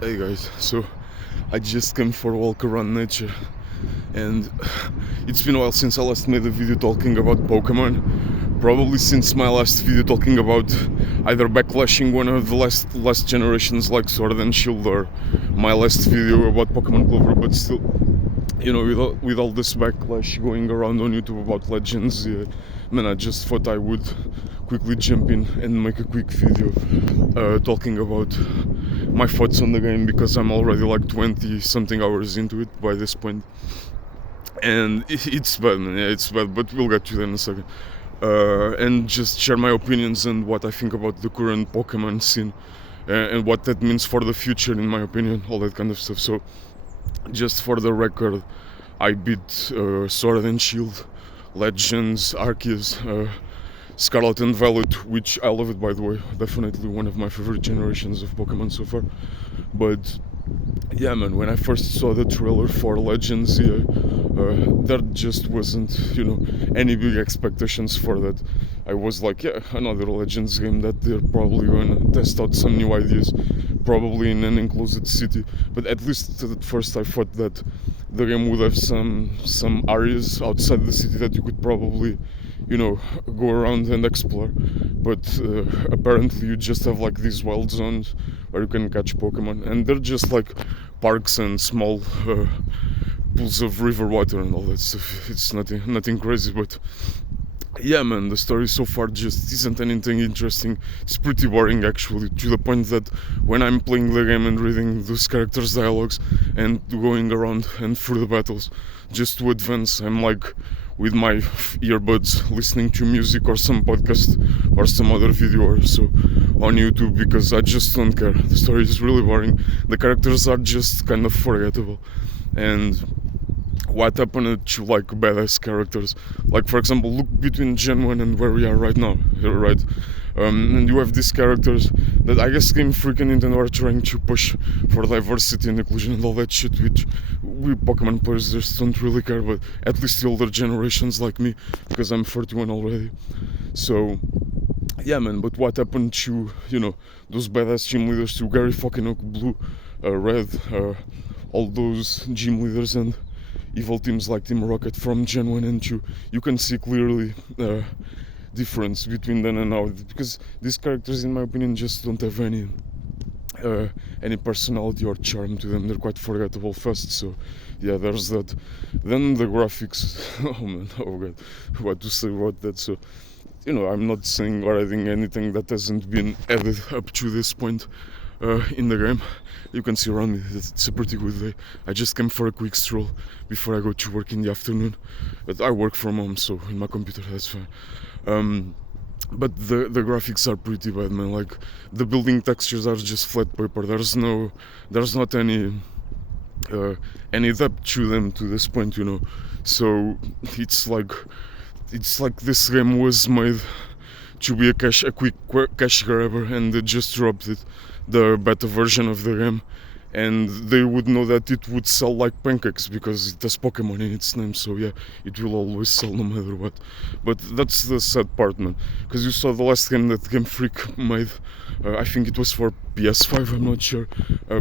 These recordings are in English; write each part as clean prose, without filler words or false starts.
Hey guys, so I just came for a walk around nature, and it's been a while since I last made a video talking about Pokemon. Probably since my last video talking about either backlashing one of the last generations like Sword and Shield, or my last video about Pokemon Clover. But still, with all this backlash going around on YouTube about Legends, man, I just thought I would quickly jump in and make a quick video talking about my thoughts on the game, because I'm already like 20 something hours into it by this point, and it's bad, man. Yeah, it's bad, but we'll get to that in a second. And just share my opinions and what I think about the current Pokemon scene, and what that means for the future, in my opinion, all that kind of stuff. So, just for the record, I beat Sword and Shield, Legends, Arceus, Scarlet and Violet, which I love it, by the way. Definitely one of my favorite generations of Pokemon so far. But yeah, man, when I first saw the trailer for Legends, there just wasn't, any big expectations for that. I was like, yeah, another Legends game that they're probably gonna test out some new ideas, probably in an enclosed city. But at least at first I thought that the game would have some areas outside the city that you could probably, go around and explore. But apparently you just have like these wild zones where you can catch Pokemon, and they're just like parks and small pools of river water and all that stuff. It's nothing crazy, but yeah, man, the story so far just isn't anything interesting. It's pretty boring, actually, to the point that when I'm playing the game and reading those characters' dialogues and going around and through the battles just to advance, I'm like with my earbuds listening to music or some podcast or some other video or so on YouTube, because I just don't care. The story is really boring. The characters are just kind of forgettable. And what happened to like badass characters, like for example, look between Gen 1 and where we are right now, right? And you have these characters that I guess Game Freak and Nintendo are trying to push for diversity and inclusion and all that shit, which we Pokemon players just don't really care, but at least the older generations like me, because I'm 31 already. So yeah, man, but what happened to, those badass gym leaders, to Gary fucking Oak, Blue, Red, all those gym leaders and evil teams like Team Rocket from Gen 1 and 2? You can see clearly difference between then and now, because these characters, in my opinion, just don't have any personality or charm to them. They're quite forgettable fast. So yeah, there's that. Then the graphics, oh man, oh god, what to say about that? So I'm not saying or adding anything that hasn't been added up to this point in the game. You can see around me that it's a pretty good day. I just came for a quick stroll before I go to work in the afternoon, but I work from home, so in my computer, that's fine. But the graphics are pretty bad, man. Like, the building textures are just flat paper. There's not any depth to them to this point, So it's like this game was made to be a quick cash grabber, and they just dropped the beta version of the game, and they would know that it would sell like pancakes because it has Pokemon in its name. So yeah, it will always sell no matter what. But that's the sad part, man, because you saw the last game that Game Freak made, I think it was for PS5, I'm not sure,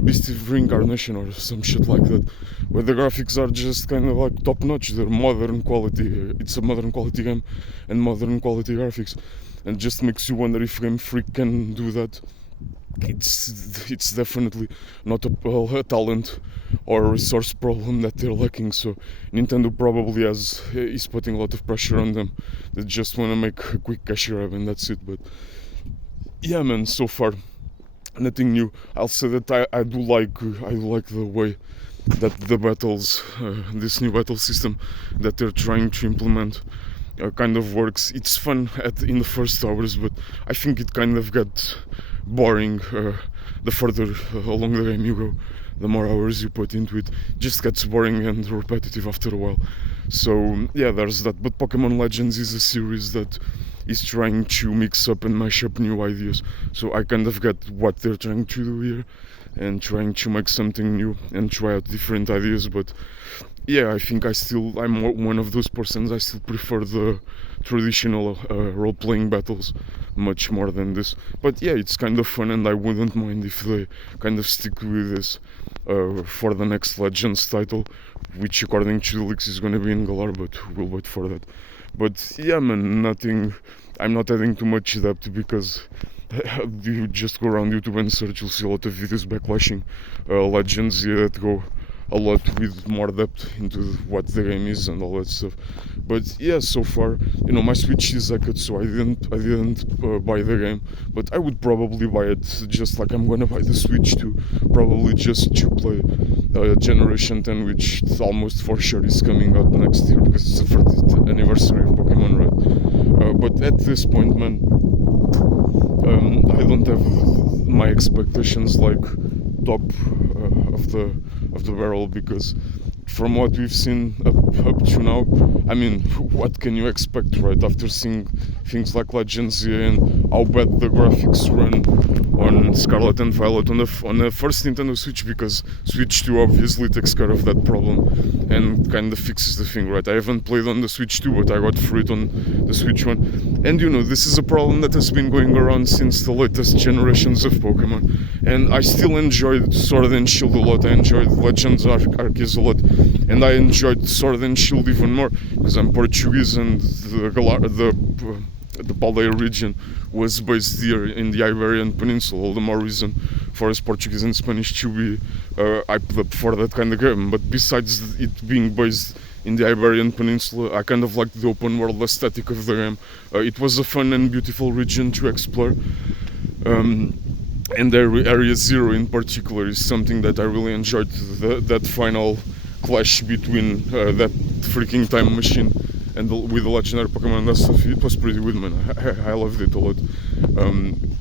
Beast of Reincarnation or some shit like that, where the graphics are just kind of like top notch. They're modern quality. It's a modern quality game and modern quality graphics, and just makes you wonder if Game Freak can do that. It's definitely not a talent or a resource problem that they're lacking. So Nintendo probably is putting a lot of pressure on them. They just want to make a quick cash grab, and that's it. But yeah, man, so far nothing new. I'll say that I do like the way that the battles, this new battle system that they're trying to implement, kind of works. It's fun in the first hours, but I think it kind of got boring the further along the game you go. The more hours you put into it, just gets boring and repetitive after a while. So yeah, there's that. But Pokemon Legends is a series that is trying to mix up and mash up new ideas. So I kind of get what they're trying to do here, and trying to make something new and try out different ideas. But yeah, I think I'm one of those persons. I still prefer the traditional role-playing battles much more than this. But yeah, it's kind of fun, and I wouldn't mind if they kind of stick with this for the next Legends title, which according to the leaks is going to be in Galar, but we'll wait for that. But yeah, man, nothing. I'm not adding too much depth because you just go around YouTube and search, you'll see a lot of videos backlashing Legends that go a lot with more depth into what the game is and all that stuff. But yeah, so far, my Switch is like it, so I didn't buy the game, but I would probably buy it, just like I'm gonna buy the Switch too, probably just to play Generation 10, which almost for sure is coming out next year because it's the 30th anniversary of Pokemon, right? But at this point, man, I don't have my expectations like top of the barrel, because from what we've seen up to now, I mean, what can you expect, right? After seeing things like Legends and how bad the graphics run on Scarlet and Violet on the first Nintendo Switch, because Switch 2 obviously takes care of that problem and kind of fixes the thing, right? I haven't played on the Switch 2, but I got through it on the Switch 1. And this is a problem that has been going around since the latest generations of Pokemon. And I still enjoyed Sword and Shield a lot. I enjoyed Legends Arceus a lot. And I enjoyed Sword and Shield even more because I'm Portuguese, and the Paldea region was based here in the Iberian Peninsula. All the more reason for us Portuguese and Spanish to be hyped up for that kind of game. But besides it being based in the Iberian Peninsula, I kind of liked the open world aesthetic of the game. It was a fun and beautiful region to explore. And Area Zero in particular is something that I really enjoyed. That final clash between that freaking time machine and with the legendary Pokemon, that stuff, it was pretty good, man. I loved it a lot.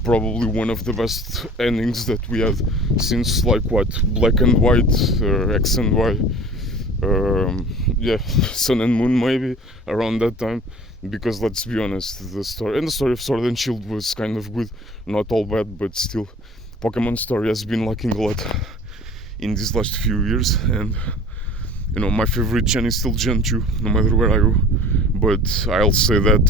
Probably one of the best endings that we had since like Black and White, X and Y, Sun and Moon maybe, around that time. Because let's be honest, the story of Sword and Shield was kind of good, not all bad, but still, Pokemon story has been lacking a lot in these last few years. And my favorite gen is still Gen 2, no matter where I go. But I'll say that,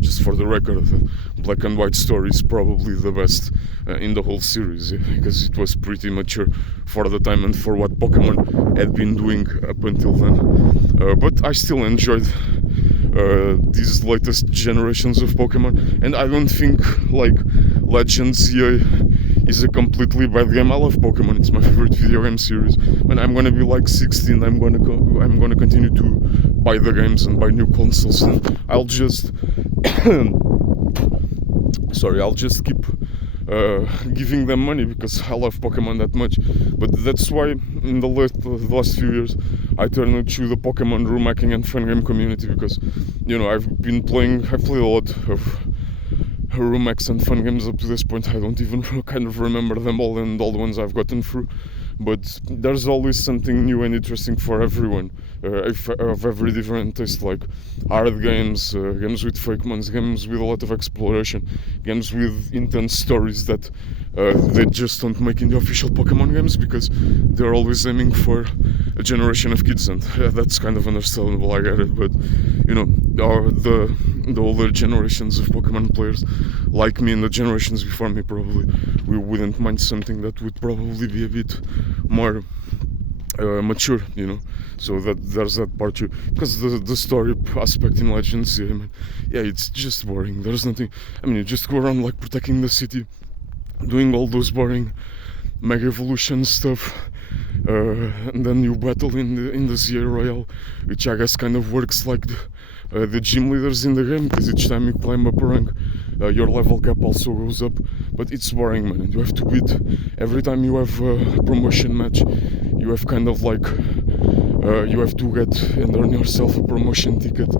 just for the record, the Black and White story is probably the best in the whole series, because it was pretty mature for the time and for what Pokemon had been doing up until then. But I still enjoyed these latest generations of Pokemon, and I don't think like Legends EA is a completely bad game. I love Pokemon, it's my favorite video game series. When I'm gonna be like 16, I'm gonna continue to buy the games and buy new consoles, and I'll just keep giving them money because I love Pokemon that much. But that's why in the last few years I turned to the Pokemon room hacking and fan game community, because I've played a lot of room hacks and fun games up to this point. I don't even kind of remember them all and all the ones I've gotten through, but there's always something new and interesting for everyone, of every different taste, like hard games, games with fake mons, games with a lot of exploration, games with intense stories that they just don't make in the official Pokemon games because they're always aiming for a generation of kids, and that's kind of understandable, I get it. But the older generations of Pokemon players, like me and the generations before me, probably we wouldn't mind something that would probably be a bit more mature, so that there's that part too. Because the story aspect in Legends, it's just boring. There's nothing. You just go around like protecting the city, doing all those boring Mega Evolution stuff, and then you battle in the ZA Royale, which I guess kind of works like the gym leaders in the game, because each time you climb up a rank, your level cap also goes up. But it's boring, man, and you have to beat, every time you have a promotion match, you have kind of like you have to get and earn yourself a promotion ticket.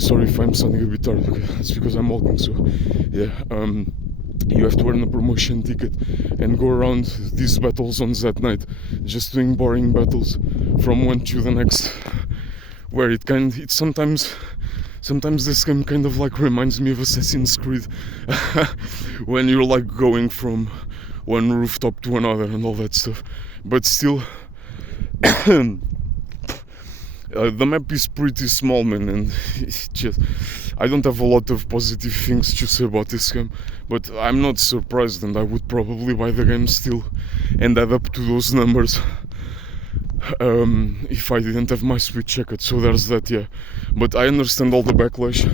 Sorry if I'm sounding a bit tired, it's because I'm walking, so yeah. You have to earn a promotion ticket and go around these battle zones at night, just doing boring battles from one to the next, where sometimes this game kind of like reminds me of Assassin's Creed when you're like going from one rooftop to another and all that stuff. But still The map is pretty small, man, and it's just I don't have a lot of positive things to say about this game, but I'm not surprised, and I would probably buy the game still and add up to those numbers if I didn't have my Switch jacket. So there's that, yeah. But I understand all the backlash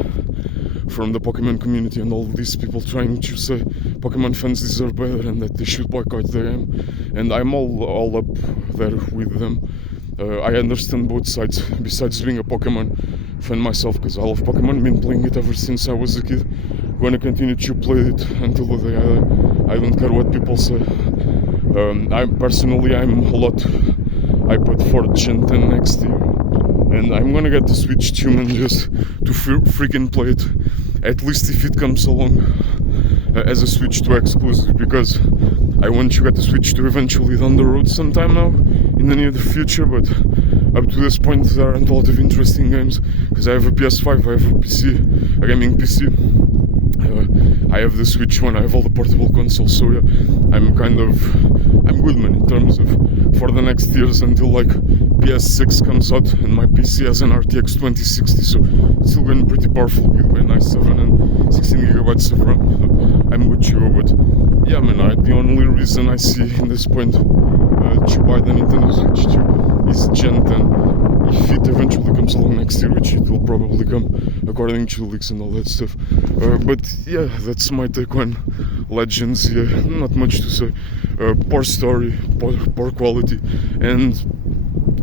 from the Pokemon community and all these people trying to say Pokemon fans deserve better and that they should boycott the game, and I'm all up there with them. I understand both sides, besides being a Pokemon fan myself, because I love Pokemon, been playing it ever since I was a kid. Gonna continue to play it until the day I die. I don't care what people say. I'm a lot hyped for Gen 10 next year, and I'm gonna get the Switch too, man, just to freaking play it, at least if it comes along as a Switch 2 exclusive, because I want to get the Switch 2 eventually down the road sometime now in the near future. But up to this point there aren't a lot of interesting games, because I have a PS5, I have a PC, a gaming PC, I have the Switch One, I have all the portable consoles, so yeah, I'm good, man, in terms of for the next years until like PS6 comes out and my PC has an RTX 2060, so it's still going pretty powerful with my nice 7 and 16 gigabytes of RAM. I'm good to go. But yeah, man, the only reason I see in this point to buy the Nintendo Switch 2 is Gen 10. If it eventually comes along next year, which it will probably come according to leaks and all that stuff. But yeah, that's my take on Legends. Yeah, not much to say. Poor story, poor quality, and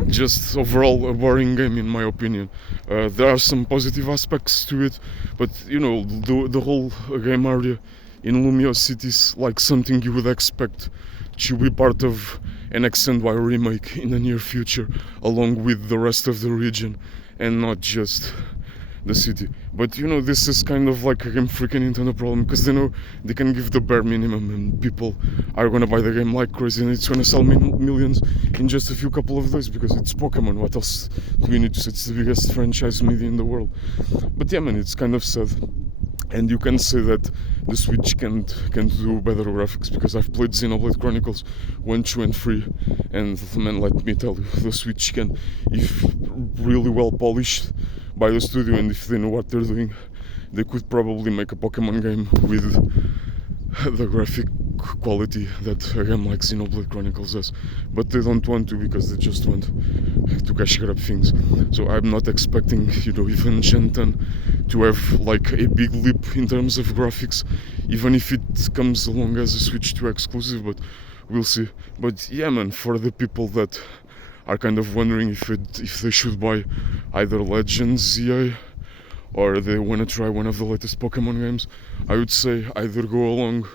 just overall a boring game in my opinion. There are some positive aspects to it, but you know, the whole game area in Lumio City is like something you would expect to be part of an X&Y remake in the near future, along with the rest of the region, and not just the city. But you know, this is kind of like a Game Freak and Nintendo problem, because they know they can give the bare minimum and people are gonna buy the game like crazy, and it's gonna sell millions in just a couple of days, because it's Pokemon. What else do we need to say? It's the biggest franchise media in the world. But yeah, man, it's kind of sad. And you can say that the Switch can't do better graphics, because I've played Xenoblade Chronicles 1, 2 and 3, and man, let me tell you, the Switch can, if really well polished by the studio and if they know what they're doing, they could probably make a Pokemon game with the graphic quality that a game like Xenoblade Chronicles has. But they don't want to, because they just want to cash grab things. So I'm not expecting, you know, even Gen 10 to have like a big leap in terms of graphics, even if it comes along as a Switch 2 exclusive, but we'll see. But yeah, man, for the people that are kind of wondering if they should buy either Legends ZA or they want to try one of the latest Pokemon games, I would say either go along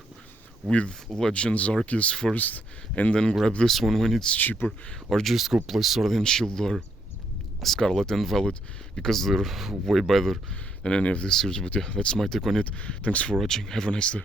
with Legends Arceus first and then grab this one when it's cheaper, or just go play Sword and Shield or Scarlet and Violet, because they're way better than any of these series. But yeah, that's my take on it. Thanks for watching. Have a nice day.